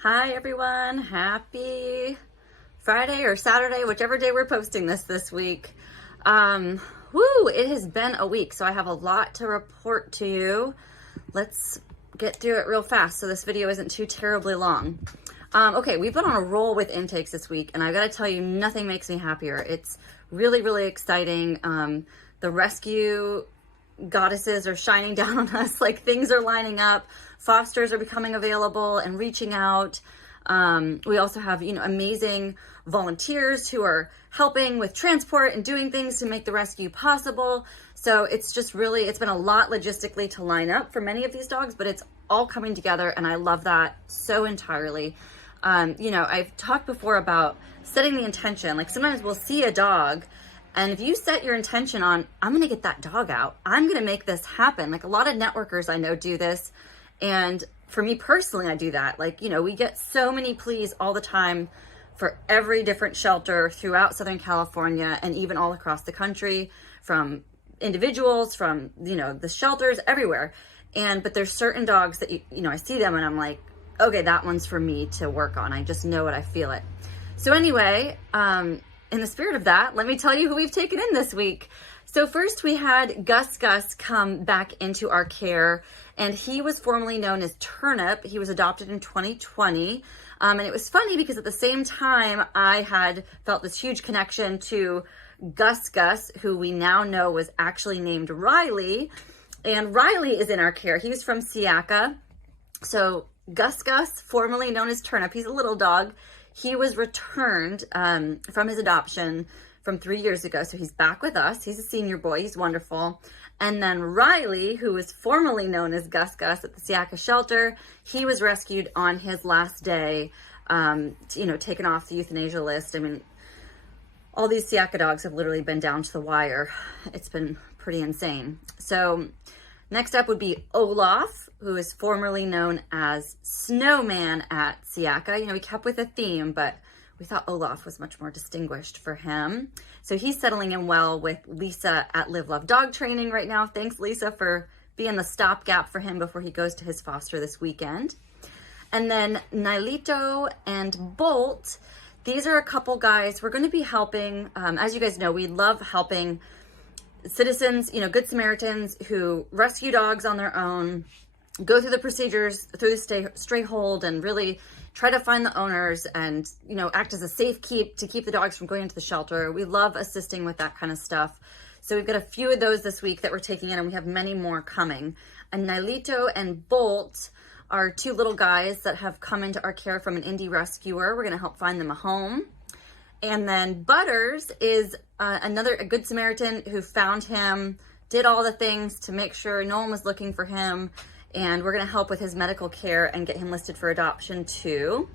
Hi everyone, happy Friday or Saturday, whichever day we're posting this week. It has been a week, so I have a lot to report to you. Let's get through it real fast so this video isn't too terribly long. Okay, we've been on a roll with intakes this week, and I gotta tell you, nothing makes me happier. It's really, really exciting. The rescue goddesses are shining down on us, like things are lining up. Fosters are becoming available and reaching out. We also have, amazing volunteers who are helping with transport and doing things to make the rescue possible. So it's been a lot logistically to line up for many of these dogs, but it's all coming together and I love that so entirely. I've talked before about setting the intention. Like sometimes we'll see a dog, and if you set your intention on, I'm going to get that dog out, I'm going to make this happen. Like a lot of networkers I know do this. And for me personally, I do that. We get so many pleas all the time for every different shelter throughout Southern California and even all across the country, from individuals, from, the shelters everywhere. But there's certain dogs that, I see them and I'm like, okay, that one's for me to work on. I just know it, I feel it. So anyway, in the spirit of that, let me tell you who we've taken in this week. So first we had GusGus come back into our care, and he was formerly known as Turnip. He was adopted in 2020. And it was funny because at the same time, I had felt this huge connection to GusGus, who we now know was actually named Riley. And Riley is in our care. He was from Seaaca. So GusGus, formerly known as Turnip, he's a little dog. He was returned from his adoption from 3 years ago. So he's back with us. He's a senior boy. He's wonderful. And then Riley, who was formerly known as GusGus at the Seaaca shelter, he was rescued on his last day, taken off the euthanasia list. I mean, all these Seaaca dogs have literally been down to the wire. It's been pretty insane. So next up would be Olaf, who is formerly known as Snowman at Seaaca. We kept with a theme, but we thought Olaf was much more distinguished for him. So he's settling in well with Lisa at Live Love Dog Training right now. Thanks, Lisa, for being the stopgap for him before he goes to his foster this weekend. And then Nalito and Bolt, these are a couple guys we're going to be helping. As you guys know, we love helping citizens, Good Samaritans who rescue dogs on their own, go through the procedures, through the stray hold, and really try to find the owners and, act as a safe keep to keep the dogs from going into the shelter. We love assisting with that kind of stuff. So we've got a few of those this week that we're taking in, and we have many more coming. And Nalito and Bolt are two little guys that have come into our care from an indie rescuer. We're going to help find them a home. And then Butters is a Good Samaritan who found him, did all the things to make sure no one was looking for him. And we're going to help with his medical care and get him listed for adoption too.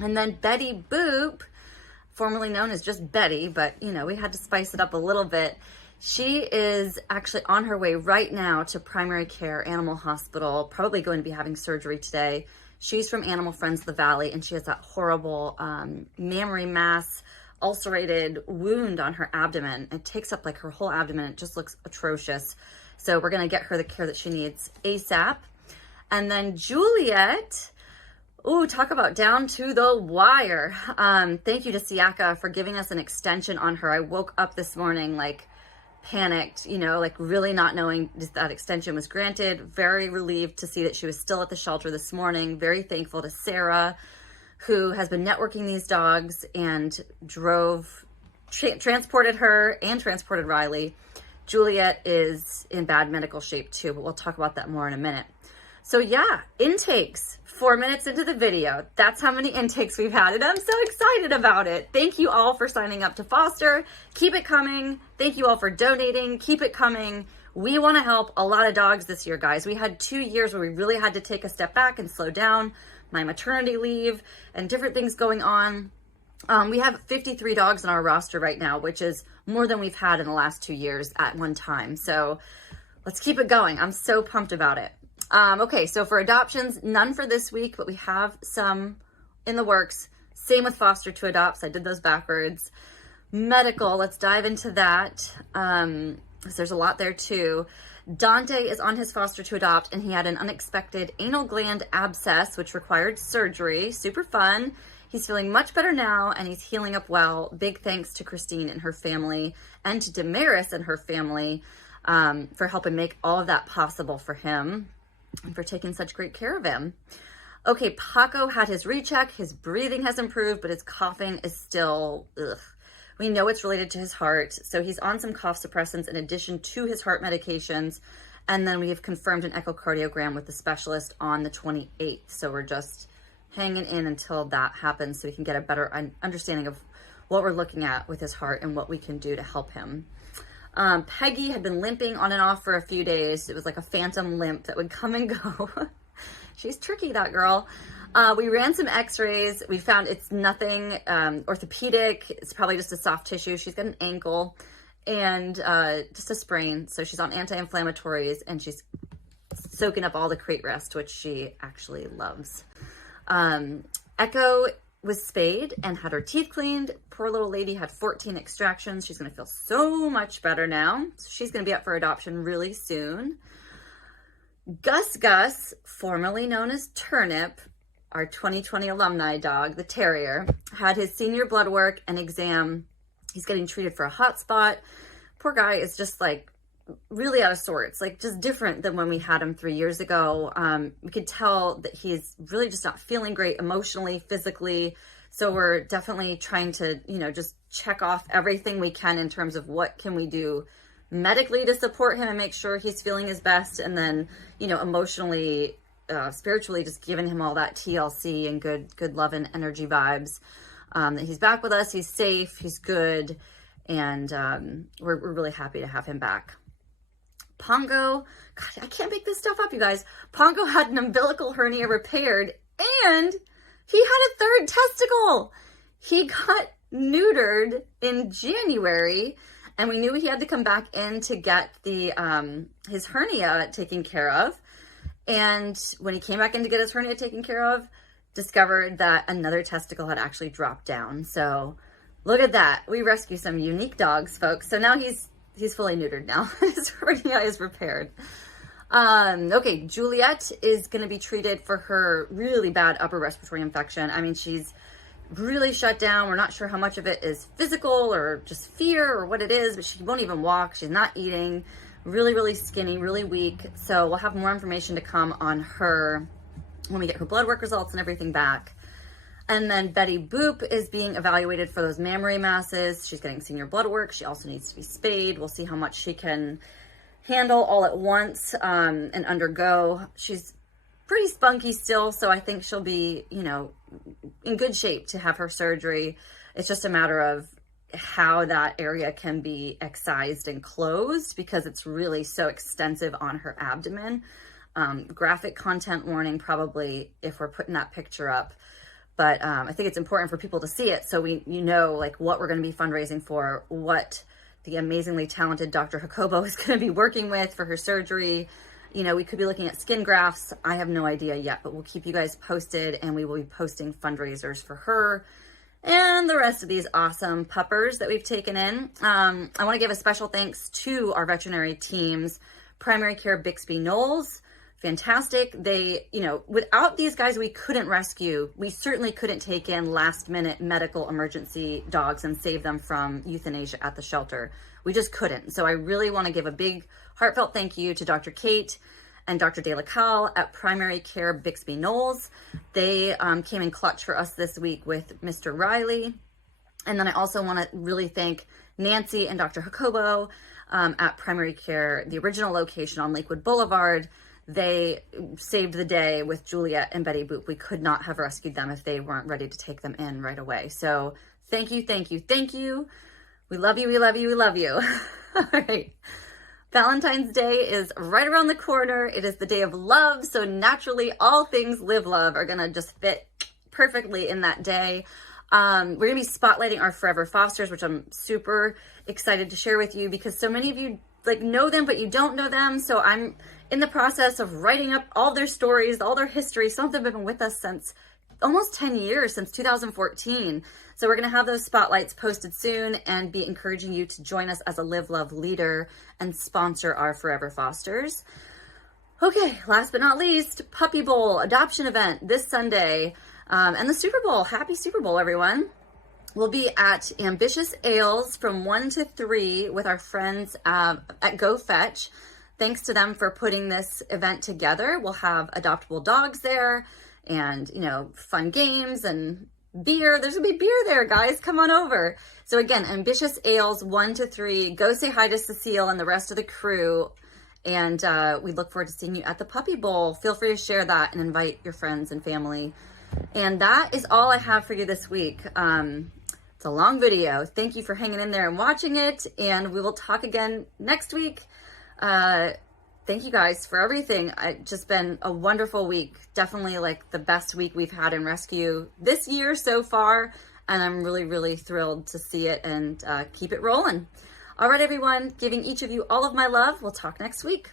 And then Betty Boop, formerly known as just Betty, but we had to spice it up a little bit. She is actually on her way right now to primary care animal hospital, probably going to be having surgery today. She's from Animal Friends of the Valley, and she has that horrible mammary mass ulcerated wound on her abdomen. It takes up like her whole abdomen. It just looks atrocious. So we're going to get her the care that she needs ASAP. And then Juliet, talk about down to the wire. Thank you to Seaaca for giving us an extension on her. I woke up this morning panicked, really not knowing that extension was granted. Very relieved to see that she was still at the shelter this morning. Very thankful to Sarah, who has been networking these dogs and transported her and transported Riley. Juliet is in bad medical shape too, but we'll talk about that more in a minute. So yeah, intakes, 4 minutes into the video. That's how many intakes we've had, and I'm so excited about it. Thank you all for signing up to foster. Keep it coming. Thank you all for donating. Keep it coming. We want to help a lot of dogs this year, guys. We had 2 years where we really had to take a step back and slow down. My maternity leave and different things going on. We have 53 dogs on our roster right now, which is more than we've had in the last 2 years at one time. So let's keep it going. I'm so pumped about it. Okay, so for adoptions, none for this week, but we have some in the works. Same with foster to adopts. I did those backwards. Medical, let's dive into that. There's a lot there too. Dante is on his foster to adopt, and he had an unexpected anal gland abscess, which required surgery. Super fun. He's feeling much better now, and he's healing up well. Big thanks to Christine and her family, and to Damaris and her family for helping make all of that possible for him, and for taking such great care of him. Okay, Paco had his recheck. His breathing has improved, but his coughing is still, ugh. We know it's related to his heart, so he's on some cough suppressants in addition to his heart medications, and then we have confirmed an echocardiogram with the specialist on the 28th, so we're just hanging in until that happens so we can get a better understanding of what we're looking at with his heart and what we can do to help him. Peggy had been limping on and off for a few days. It was like a phantom limp that would come and go. She's tricky, that girl. We ran some x-rays. We found it's nothing orthopedic. It's probably just a soft tissue. She's got an ankle and just a sprain. So she's on anti-inflammatories, and she's soaking up all the crate rest, which she actually loves. Echo was spayed and had her teeth cleaned. Poor little lady had 14 extractions. She's going to feel so much better now. So she's going to be up for adoption really soon. GusGus, formerly known as Turnip, our 2020 alumni dog, the terrier, had his senior blood work and exam. He's getting treated for a hot spot. Poor guy is just like really out of sorts, like just different than when we had him 3 years ago. We could tell that he's really just not feeling great emotionally, physically. So we're definitely trying to, just check off everything we can in terms of what can we do medically to support him and make sure he's feeling his best. And then, emotionally, spiritually, just giving him all that TLC and good love and energy vibes. That he's back with us, he's safe, he's good. And we're really happy to have him back. Pongo, God, I can't make this stuff up, you guys. Pongo had an umbilical hernia repaired, and he had a third testicle. He got neutered in January, and we knew he had to come back in to get the his hernia taken care of. And when he came back in to get his hernia taken care of, discovered that another testicle had actually dropped down. So look at that. We rescue some unique dogs, folks. So now he's fully neutered now. His hernia is repaired. Okay, Juliet is going to be treated for her really bad upper respiratory infection. I mean, she's really shut down. We're not sure how much of it is physical or just fear or what it is, but she won't even walk. She's not eating. Really, really skinny, really weak. So we'll have more information to come on her when we get her blood work results and everything back. And then Betty Boop is being evaluated for those mammary masses. She's getting senior blood work. She also needs to be spayed. We'll see how much she can handle all at once and undergo. She's pretty spunky still, so I think she'll be, in good shape to have her surgery. It's just a matter of how that area can be excised and closed because it's really so extensive on her abdomen. Graphic content warning probably if we're putting that picture up. But I think it's important for people to see it so like what we're going to be fundraising for, what the amazingly talented Dr. Jacobo is going to be working with for her surgery. We could be looking at skin grafts. I have no idea yet, but we'll keep you guys posted, and we will be posting fundraisers for her and the rest of these awesome puppers that we've taken in. I want to give a special thanks to our veterinary teams, Primary Care Bixby Knowles. Fantastic. They, without these guys, we couldn't rescue. We certainly couldn't take in last minute medical emergency dogs and save them from euthanasia at the shelter. We just couldn't. So I really want to give a big heartfelt thank you to Dr. Kate and Dr. De La Cal at Primary Care Bixby Knowles. They came in clutch for us this week with Mr. Riley. And then I also want to really thank Nancy and Dr. Jacobo at Primary Care, the original location on Lakewood Boulevard. They saved the day with Juliet and Betty Boop. We could not have rescued them if they weren't ready to take them in right away. So thank you, thank you, thank you. We love you, we love you, we love you. All right. Valentine's Day is right around the corner. It is the day of love. So naturally, all things live love are going to just fit perfectly in that day. We're going to be spotlighting our forever fosters, which I'm super excited to share with you because so many of you know them, but you don't know them. So I'm in the process of writing up all their stories, all their history. Some of them have been with us since almost 10 years, since 2014. So we're going to have those spotlights posted soon and be encouraging you to join us as a Live Love leader and sponsor our Forever Fosters. Okay, last but not least, Puppy Bowl adoption event this Sunday, and the Super Bowl. Happy Super Bowl, everyone. We'll be at Ambitious Ales from 1 to 3 with our friends at Go Fetch. Thanks to them for putting this event together. We'll have adoptable dogs there and, you know, fun games and beer. There's gonna be beer there, guys. Come on over. So again, Ambitious Ales 1 to 3. Go say hi to Cecile and the rest of the crew. And we look forward to seeing you at the Puppy Bowl. Feel free to share that and invite your friends and family. And that is all I have for you this week. It's a long video. Thank you for hanging in there and watching it. And we will talk again next week. Thank you guys for everything. It's just been a wonderful week. Definitely like the best week we've had in rescue this year so far. And I'm really, really thrilled to see it and keep it rolling. All right, everyone, giving each of you all of my love. We'll talk next week.